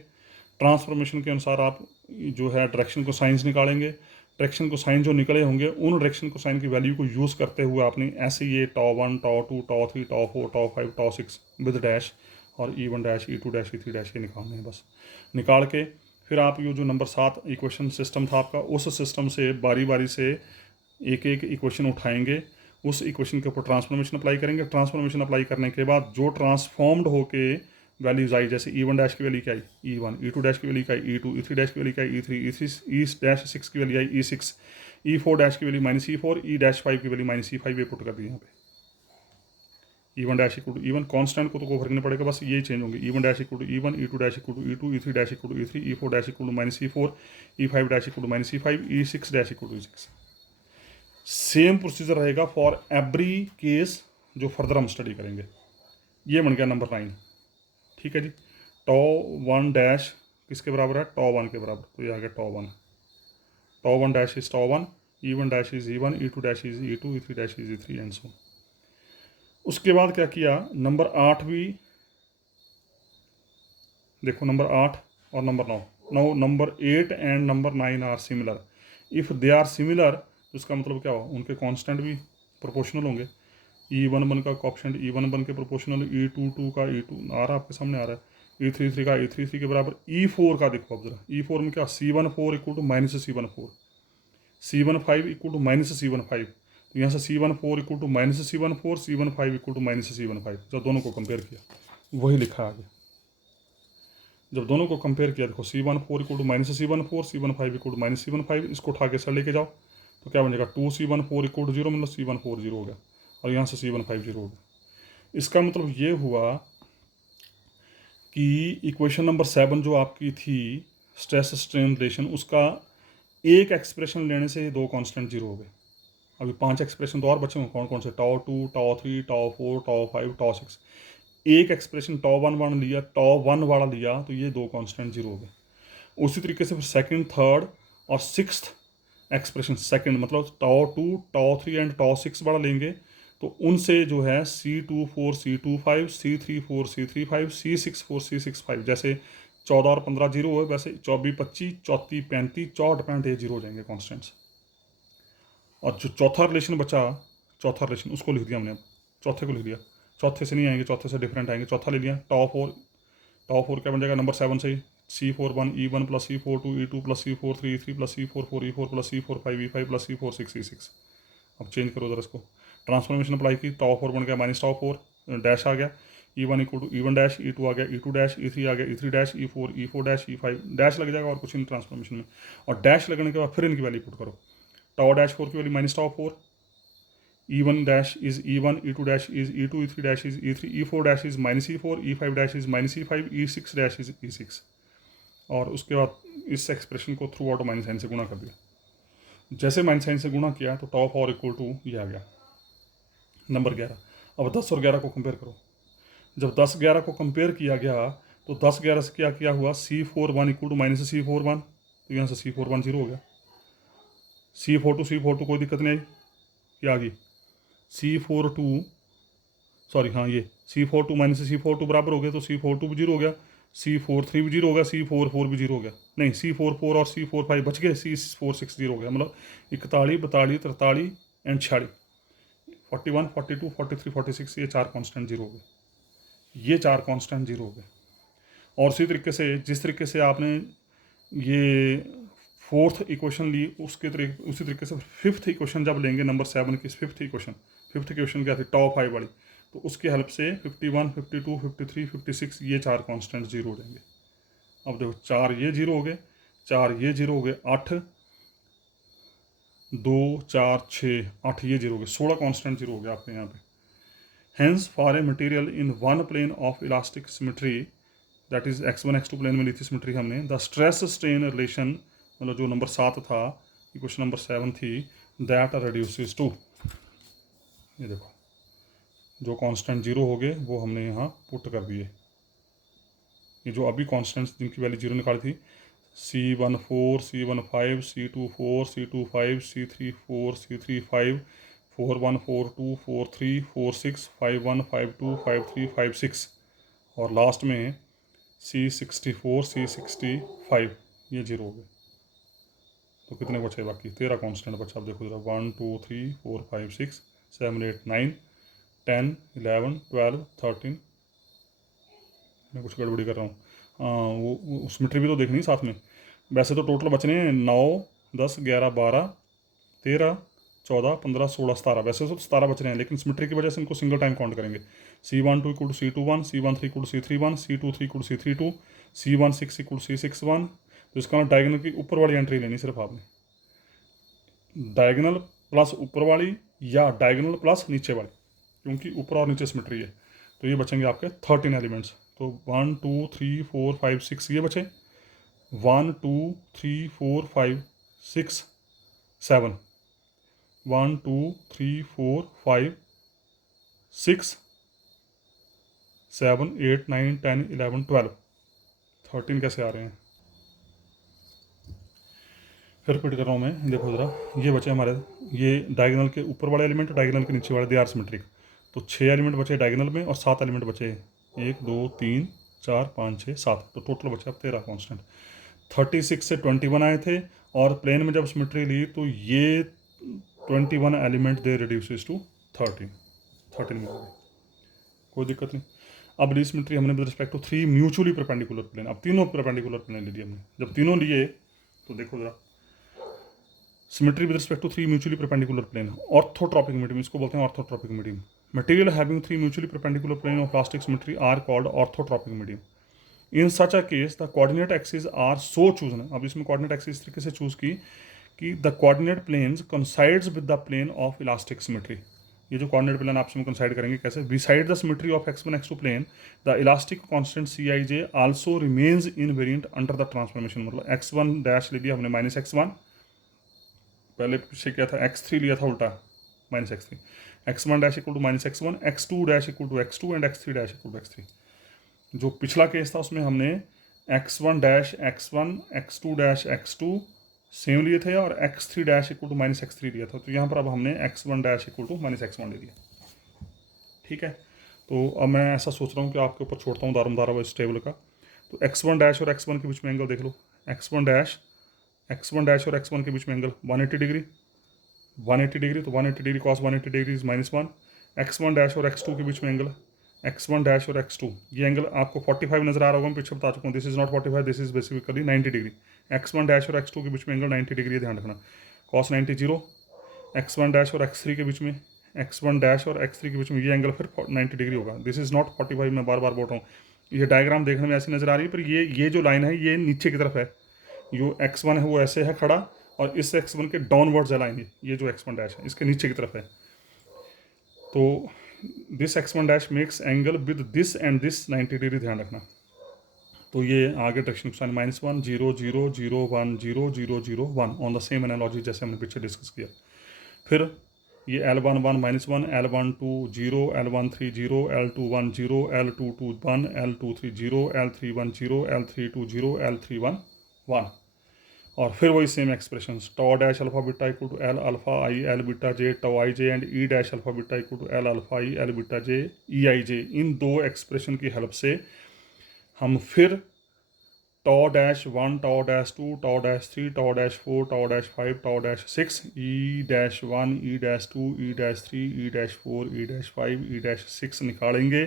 ट्रांसफॉर्मेशन के अनुसार आप जो है डायरेक्शन को साइंस निकालेंगे, डायरेक्शन कोसाइन जो निकले होंगे उन डायरेक्शन कोसाइन की वैल्यू को यूज़ करते हुए आपने ऐसे ये टॉ 1 tau 2 tau 3 tau 4 tau 5 tau 6 with dash और E1 dash E2 dash E3 dash ये निकालने हैं बस। निकाल के फिर आप ये जो नंबर 7 इक्वेशन सिस्टम था आपका, उस सिस्टम से बारी बारी से एक एक इक्वेशन उठाएंगे, उस इक्वेशन के ऊपर ट्रांसफॉर्मेशन अप्लाई करेंगे। ट्रांसफॉर्मेशन अप्लाई करने के बाद जो ट्रांसफॉर्म्ड होके वैल्यूज आई, जैसे E1 डैश की वैल्यू क्या आई E1, E2 डैश की वैल्यू क्या आई E2, E3 डैश की वैल्यू क्या आई E3, E डैश 6 की वैल्यू आई E6, E4 डैश की वैल्यू -E4, E डैश 5 की वैल्यू -E5 ये पुट कर दी यहाँ पे। E1 dash equal to E1 constant को तो कोई फर्क नहीं पड़ेगा, बस ये चेंज होंगे। E1 dash equal to E1, E2 dash equal to E2, E3 dash equal to E3, E4 dash equal to -E4, E5 dash equal to -E5, E6 dash equal to E6। Same procedure रहेगा for every case जो further हम study करेंगे। ये बन गया number 9। ठीक है जी। टॉ 1 dash किसके बराबर है, टॉ 1 के बराबर, तो ये आ गया tau 1। Tau 1 dash is tau 1, E1 dash is E1, E2 dash is E2, E3 dash is E3 and so. उसके बाद क्या किया, नंबर 8 भी देखो, नंबर 8 और number 9, number 8 and number 9 are similar. If they are similar उसका मतलब क्या हो, उनके कांस्टेंट भी प्रोपोर्शनल होंगे। E11 का ऑप्शन E11 के प्रोपोर्शनल, E22 का E2 आ रहा है आपके सामने आ रहा है, E33 का E33 के बराबर। E4 का देखो अब जरा, E4 में क्या, C14 equal to -C14, C15 equal to -C15, तो यहाँ से C14 equal to -C14, C15 equal to -C15। जब दोनों को कंपेयर किया वही लिखा आगे। जब दोनों को कंपेयर किया देखो, C14 equal to -C14, C15 equal to -C15, इसको उठा के सर लेके जाओ तो क्या बनेगा, 2C14 इक्वल टू 0, मतलब C14 0 हो गया और यहाँ से C15 0 हो गया। इसका मतलब ये हुआ कि इक्वेशन नंबर 7 जो आपकी थी स्ट्रेस स्ट्रेन रिलेशन, उसका एक एक्सप्रेशन लेने से दो कांस्टेंट 0 हो गए। अभी 5 एक्सप्रेशन तो और बचे होंगे, कौन कौन से, टॉ 2 टॉ 3 टॉ 4 टॉ 5 टॉ 6। एक एक्सप्रेशन टॉ 1 लिया, टॉ 1 वाला लिया, तो ये दो कांस्टेंट 0 हो गए। उसी तरीके से फिर सेकंड, थर्ड और सिक्स्थ एक्सप्रेशन, सेकंड मतलब टॉ 2 टॉ 3 एंड टॉ 6 वाला लेंगे, तो उनसे जो है C24 C25, C34 C35, C64 C65, जैसे 14 और 15 0 है, वैसे 24 25 34 35 64 65 ये 0 हो जाएंगे कॉन्स्टेंट्स। और जो चौथा रिलेशन बचा, चौथा रिलेशन उसको लिख दिया हमने, अब चौथे को लिख दिया। चौथे से नहीं आएंगे, चौथे से डिफरेंट आएंगे। चौथा ले लिया, टॉ 4 क्या बन जाएगा नंबर 7 से ही, C41 E1 plus C42 E2 plus C43 E3 plus C44 E4 plus C45 E5 plus C46 E6। अब चेंज करो उधर इसको, ट्रांसफॉर्मेशन अप्लाई की, टॉ 4 बन गया -टॉ 4, डैश आ गया, E1 equal to E1 dash, E2 आ गया E2 डैश, E3 आ गया E3 dash, E4 dash, E5 dash लग जाएगा और कुछ नहीं ट्रांसफॉर्मेशन में। और डैश लगने के बाद फिर इनकी वैल्यू पुट करो, टॉ डैश 4 की value -toe 4, E1 dash is E1, E2 dash is E2, E3 dash is E3, E4 dash is -E4, E5 dash is -E5, E6 dash is E6। और उसके बाद इस एक्सप्रेशन को थ्रू आउट माइनस साइन से गुणा कर दिया। जैसे माइनस साइन से गुणा किया तो टॉ 4 इक्वल टू ये आ गया नंबर 11। अब 10 और 11 को कंपेयर करो। जब 10 11 को कंपेयर किया गया तो 10 11 से क्या किया हुआ, C41 इक्वल टू -C41, तो यहाँ से C41 0 हो गया। C42 कोई दिक्कत नहीं आई, क्या आ गई C42, सॉरी हाँ ये C42 -C42 बराबर हो गया, तो C42 भी 0 हो गया, C43 भी 0 हो गया, C44 भी 0 हो गया, नहीं C44 और C45 बच गए, C46 0 हो गया, मतलब 41 42 43 एंड 46, 41 42 43 46 ये 4 कांस्टेंट 0 हो गए, ये 4 कांस्टेंट 0 हो गए। और उसी तरीके से जिस तरीके से आपने ये फोर्थ इक्वेशन ली, उसी तरीके से फिफ्थ इक्वेशन जब लेंगे नंबर 7 की फिफ्थ इक्वेशन क्या थी, टॉ 5 वाली, तो उसकी हेल्प से 51 52 53 56 ये 4 कांस्टेंट 0 हो जाएंगे। अब देखो 4 ये 0 हो गए, 4 ये 0 हो गए, 8 2 4 6 8 ये 0 हो गए, 16 कांस्टेंट 0 हो गया आपके यहाँ पे। Hence for a material in one plane of elastic symmetry, that is x1 x2 plane में ली थी सिमेट्री हमने, द स्ट्रेस स्ट्रेन रिलेशन, मतलब जो नंबर 7 था, इक्वेशन नंबर 7 थी, दैट रिड्यूसेस टू, ये देखो जो कांस्टेंट 0 हो गए वो हमने यहाँ पुट कर दिए। ये जो अभी कांस्टेंट्स जिनकी वैल्यू 0 निकाली थी, C14 C15 C24 C25 C34 C35 41 42 43 46 51 52 53 56 और लास्ट में C64 C65 ये 0 हो गए। तो कितने बचे बाकी? 13 कांस्टेंट बचा। अब देखो जरा, 1 2 3 4 5 6 7 8 9 10 11 12 13। मैं कुछ गड़बड़ी कर रहा हूँ। वो सिमेट्री भी तो देखनी है साथ में। वैसे तो टोटल बचने हैं 9 10 11 12 13 14 15 16 17। वैसे तो 17 बच रहे हैं, लेकिन सिमेट्री की वजह से इनको सिंगल टाइम काउंट करेंगे। C12 equal to C21, C13 equal to C31, C23 equal to C32, C16 equal to C61। तो इसका मतलब डायगोनल की ऊपर वाली एंट्री लेनी सिर्फ आपने, डायगोनल प्लस ऊपर वाली या डायगोनल प्लस नीचे वाली, क्योंकि ऊपर और नीचे सिमेट्री है। तो ये बचेंगे आपके 13 एलिमेंट्स। तो 1 2 3 4 5 6 ये बचे, 1 2 3 4 5 6 7, 1 2 3 4 5 6 7 8 9 10 11 12। 13 कैसे आ रहे हैं? फिर रिपीट कर रहा हूँ मैं, देखो ज़रा। ये बचे हमारे, ये डायगोनल के ऊपर वाले एलिमेंट, डायगोनल के नीचे वाले, दे आर सिमेट्रिक। तो 6 एलिमेंट बचे डायगोनल में और 7 एलिमेंट बचे, 1 2 3 4 5 6 7। तो टोटल बचे अब 13 कॉन्स्टेंट। 36 से 21 आए थे, और प्लेन में जब सिमेट्री ली तो ये 21 एलिमेंट दे रिड्यूसेस टू 13 में हो गए। कोई दिक्कत नहीं। अब डिसिमेट्री हमने with respect to 3 mutually perpendicular plane, अब तीनों परपेंडिकुलर प्लेन ले लिए हमने। जब तीनों लिए तो देखो जरा, symmetry with respect to 3 mutually perpendicular plane, orthotropic medium, इसको बोलते हैं orthotropic medium. Material having 3 mutually perpendicular plane of plastic symmetry are called orthotropic medium. In such a case the coordinate axis are so chosen. अब इसमें coordinate axis इस तरीके से choose की कि the coordinate planes coincides with the plane of elastic symmetry. ये जो coordinate plane आपस में कंसाइड करेंगे कैसे? Beside the symmetry of x1 x2 plane the elastic constant Cij also remains invariant under the transformation. मतलब x1 dash ले लिया हमने माइनस x1, पहले पीछे क्या था, x3 लिया था उल्टा, minus x3, x1 dash equal to minus x1, x2 dash equal to x2 and x3 dash equal to x3। जो पिछला केस था उसमें हमने x1 dash x1, x2 dash x2 same लिए थे, और x3 dash equal to minus x3 लिया था। तो यहाँ पर अब हमने x1 dash equal to minus x1 ले लिया। ठीक है, तो अब मैं ऐसा सोच रहा हूँ कि आपके ऊपर छोड़ता हूँ दारमदारा इस टेबल का। तो x1 डैश और x1 के बीच में एंगल देख लो। x1 डैश और x1 के बीच में एंगल 180 डिग्री, 180 डिग्री। तो 180 degree cos 180 degree is -1। x1 dash और x2 के बीच में एंगल, x1 डैश और x2, ये एंगल आपको 45 नजर आ रहा होगा, मैं पीछे बता चुका हूँ। This is not 45, this is basically 90 degree. x1 dash और x2 के बीच में एंगल 90 डिग्री, ध्यान रखना। कॉस 90 0। x1 डैश और x3 के बीच में, x1 डैश और x3 के बीच में ये एंगल फिर 90 डिग्री होगा। दिस इज नॉट 45, मैं बार बार बोल रहा हूँ। ये डायग्राम देखने में ऐसी नजर आ रही है, पर ये जो लाइन है ये नीचे की तरफ है। जो x1 है वो ऐसे है खड़ा, और इस x1 के डाउनवर्ड्स है लाइन, ये जो x1 डैश है इसके नीचे की तरफ है। तो this x1 dash makes angle with this and this 90 degree, ध्यान रखना। तो ये आगे direction sine -1 0 0 0 1 0 0 0 1 on the same analogy जैसे हमने पीछे डिस्कस किया। फिर ये L11 -1, L12 0, L13 0, L21 0, L22 1, L23 0, L31 0, L32 0, L31 1। और फिर वही same expression, tau dash alpha beta equal to L alpha I L beta J tau I J and E dash alpha beta equal to L alpha I L beta J E I J. इन दो expression की help से हम फिर tau dash 1, tau dash 2, tau dash 3, tau dash 4, tau dash 5, tau dash 6, E dash 1, E dash 2, ई dash 3, ई dash 4, ई dash 5, ई dash 6 निकालेंगे।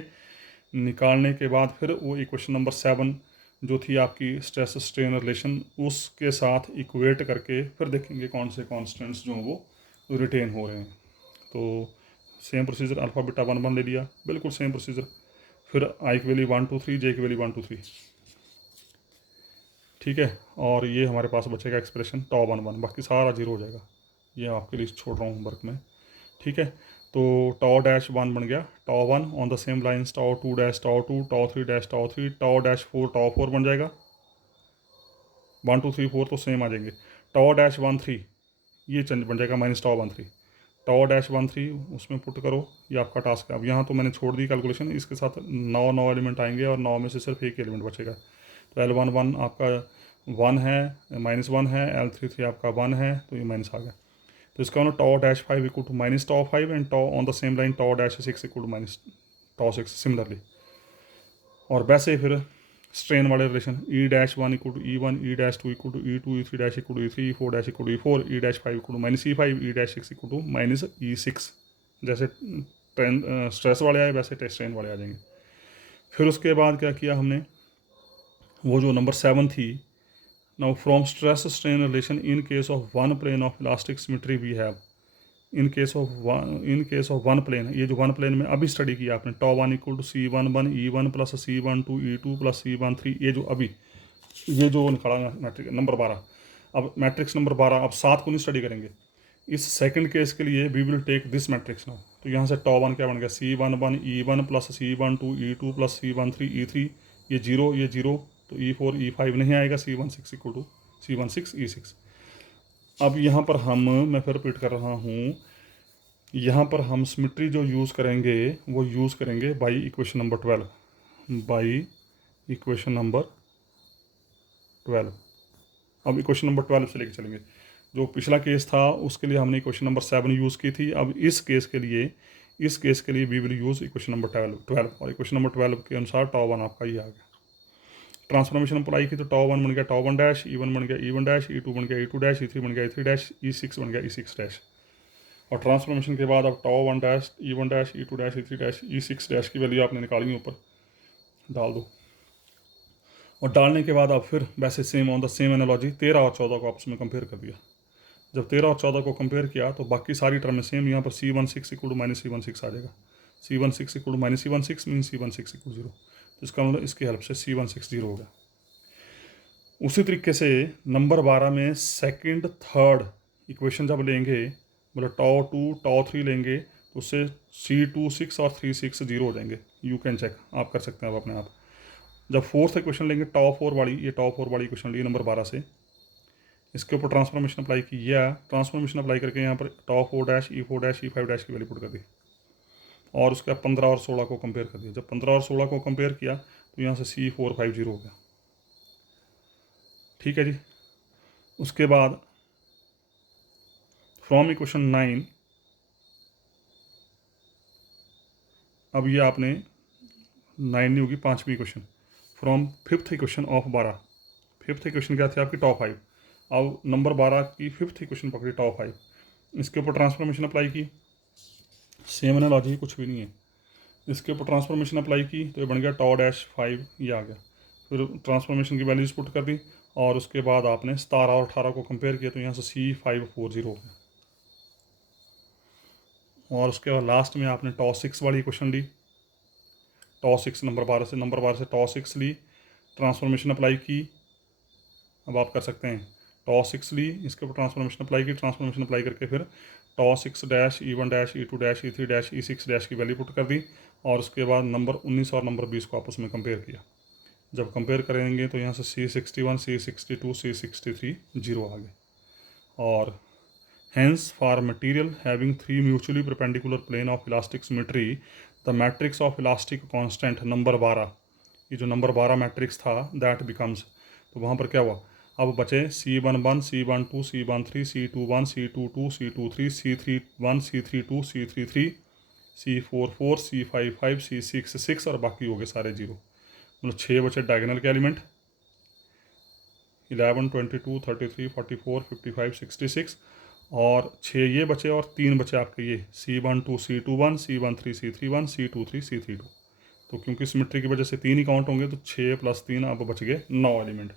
निकालने के बाद फिर वो इक्वेशन नंबर 7 जो थी आपकी स्ट्रेस स्ट्रेन रिलेशन, उसके साथ इक्वेट करके फिर देखेंगे कौन से कॉन्स्टेंट्स जो वो रिटेन हो रहे हैं। तो सेम प्रोसीजर, अल्फा बीटा 1 1 ले लिया, बिल्कुल सेम प्रोसीजर। फिर आई की वैल्यू 1 2 3, जे की वैल्यू 1 2 3। ठीक है, और ये हमारे पास बचेगा एक्सप्रेशन टॉ 1 1, बाकी सारा जीरो हो जाएगा। ये आपके लिए छोड़ रहा हूँ वर्क में। ठीक है, तो टॉ डैश 1 बन गया, tau 1 on the same lines, tau 2 dash tau 2, tau 3 dash tau 3, tau dash 4 tau 4 बन जाएगा। 1 2 3 4 तो सेम आ जाएंगे। टॉ डैश 1 3 ये चेंज बन जाएगा माइनस टॉ 1 3। टॉ डैश 1 3 उसमें पुट करो, ये आपका टास्क है। अब यहाँ तो मैंने छोड़ दी कैलकुलेशन, इसके साथ 9 एलिमेंट आएंगे और 9 में से सिर्फ एक एलिमेंट बचेगा। तो L1 1 आपका 1 है, -1 है, L3 आपका 1 है, तो ये माइनस आ गया। तो इसका मतलब tau dash 5 equal to minus tau 5 and tau on the same line tau dash 6 equal to minus tau 6 similarly. और वैसे ही फिर स्ट्रेन वाले relation E-1 equal to E1, E-2 equal to E2, E3 dash equal to E3, E4 dash equal to E4, E-5 equal to -E5, E-6 equal to -E6। जैसे stress वाले आए वैसे strain वाले आ जाएंगे। फिर उसके बाद क्या किया हमने, वो जो नंबर 7 थी, now from stress strain relation in case of one plane of elastic symmetry we have, in case of one plane, ये जो वन प्लेन में अभी स्टडी किया आपने, τ1 equal to C11 E1 plus C12 E2 plus C13, ये जो अभी ये जो निकाला मैट्रिक्स नंबर 12, अब मैट्रिक्स नंबर 12, अब 7 को नहीं स्टडी करेंगे। इस सेकंड केस के लिए we will take this matrix now, तो यहाँ से τ1 क्या बन गया, C11 E1 plus C12 E2 plus C13 E3, ये जीरो, तो E4 E5 नहीं आएगा, C16 equal to C16 E6। अब यहाँ पर मैं फिर रिपीट कर रहा हूँ, यहाँ पर हम सिमेट्री जो यूज़ करेंगे वो यूज़ करेंगे by equation number 12, by equation number 12। अब इक्वेशन नंबर 12 से लेके चलेंगे। जो पिछला केस था उसके लिए हमने इक्वेशन नंबर 7 यूज़ की थी। अब इस केस के लिए we will use equation number 12, और इक्वेशन नंबर 12 के अनुसार τ1 आपका ये आ गया। ट्रांसफॉर्मेशन अप्लाई की तो τ1 बन गया τ1 डैश, E1 बन गया E1 डैश, E2 बन गया E2 डैश, E3 बन गया E3 डैश, E6 बन गया E6 डैश। और ट्रांसफॉर्मेशन के बाद अब τ1 dash, E1 dash, E2 dash, E3 dash, E6 dash की वैल्यू आपने निकाली ऊपर डाल दो। और डालने के बाद अब फिर वैसे same on the same analogy 13 और 14 को आपस में कंपेयर कर दिया। जब 13 और 14 को कंपेयर किया तो बाकी सारी टर्म सेम, यहाँ पर C16 इक्वल टू -C16 आ जाएगा। C16 equal to -C16 mean C16 equal 0, तो इसका मतलब इसकी हेल्प से C16 0 हो गया। उसी तरीके से नंबर 12 में सेकंड थर्ड इक्वेशन जब लेंगे, मतलब τ2 τ3 लेंगे तो उससे C26 और 36 0 हो जाएंगे। यू कैन चेक, आप कर सकते हैं अब अपने आप। जब फोर्थ इक्वेशन लेंगे τ4 वाली, ये τ4 वाली इक्वेशन ली नंबर 12 से, इसके ऊपर ट्रांसफॉर्मेशन अप्लाई किया, ट्रांसफॉर्मेशन अप्लाई करके यहाँ पर τ4 dash, E4 dash, E5 dash की वैल्यू पुट कर दी, और उसके बाद 15 और 16 को कंपेयर कर दिया। जब 15 और 16 को कंपेयर किया तो यहाँ से C450 हो गया। ठीक है जी। उसके बाद फ्रॉम इक्वेशन 9, अब ये आपने 9 नहीं होगी, 5वीं equation, from fifth equation of 12। Fifth equation क्या थी आपकी τ5, अब नंबर 12 की फिफ्थ इक्वेशन पकड़ी τ5, इसके ऊपर ट्रांसफॉर्मेशन अप्लाई की, सेम एनालॉजी, कुछ भी नहीं है। इसके ऊपर ट्रांसफॉर्मेशन अप्लाई की तो ये बन गया τ-5, ये आ गया। फिर ट्रांसफॉर्मेशन की वैल्यूज पुट कर दी, और उसके बाद आपने 17 और 18 को कंपेयर किया तो यहाँ से C540 हो गया। और उसके बाद लास्ट में आपने τ6 वाली इक्वेशन ली, τ6 नंबर 12 से τ6 ली, ट्रांसफॉर्मेशन अप्लाई की। अब आप कर सकते हैं, τ6 ली, इसके ऊपर ट्रांसफॉर्मेशन अप्लाई की, ट्रांसफॉर्मेशन अप्लाई करके फिर τ6 dash, E1 dash, E2 dash, E3 dash, E6 dash की वैल्यू पुट कर दी, और उसके बाद नंबर 19 और नंबर 20 को आपस में कंपेयर किया। जब कंपेयर करेंगे तो यहाँ से C61, C62, C63 0 आ गए। और hence for material having 3 mutually perpendicular plane of elastic symmetry, the matrix of elastic constant number 12, ये जो नंबर 12 मैट्रिक्स था, दैट बिकम्स, तो वहाँ पर क्या हुआ, अब बचे C11, C12, C13, C21, C22, C23, C31, C32, C33, C44, C55, C66, और बाकी हो गए सारे 0। मतलब 6 बचे डायगोनल के एलिमेंट, 11, 22, 33, 44, 55, 66, और 6 ये बचे, और 3 बचे आपके ये C12, C21, C13, C31, C23, C32। तो क्योंकि सिमेट्री की वजह से 3 ही काउंट होंगे, तो 6 + 3 अब बच गए 9 एलिमेंट।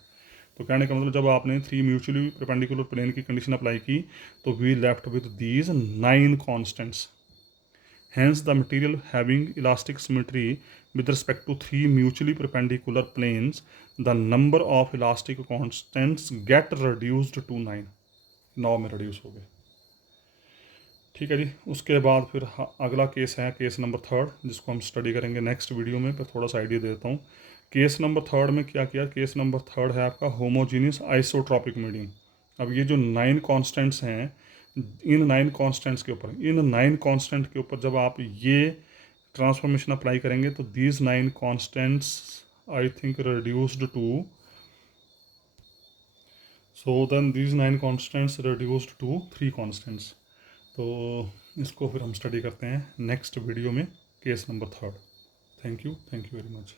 तो कहने का मतलब जब आपने 3 म्यूचुअली परपेंडिकुलर प्लेन की कंडीशन अप्लाई की तो we left with these 9 constants. Hence, the material having elastic symmetry with respect to 3 mutually perpendicular planes, the number of elastic constants get reduced to 9। 9 में रिड्यूस हो गए। ठीक है जी। उसके बाद फिर अगला केस है केस नंबर 3, जिसको हम स्टडी करेंगे नेक्स्ट वीडियो में। पर थोड़ा सा आइडिया देता हूँ। केस नंबर 3 में क्या किया, केस नंबर 3 है आपका होमोजीनियस आइसोट्रॉपिक मीडियम। अब ये जो 9 कॉन्स्टेंट्स हैं, इन 9 कॉन्स्टेंट्स के ऊपर जब आप ये ट्रांसफॉर्मेशन अप्लाई करेंगे तो these 9 constants I think reduced to, so then these 9 constants reduced to 3 constants. तो इसको फिर हम स्टडी करते हैं नेक्स्ट वीडियो में, case number 3। Thank you very much.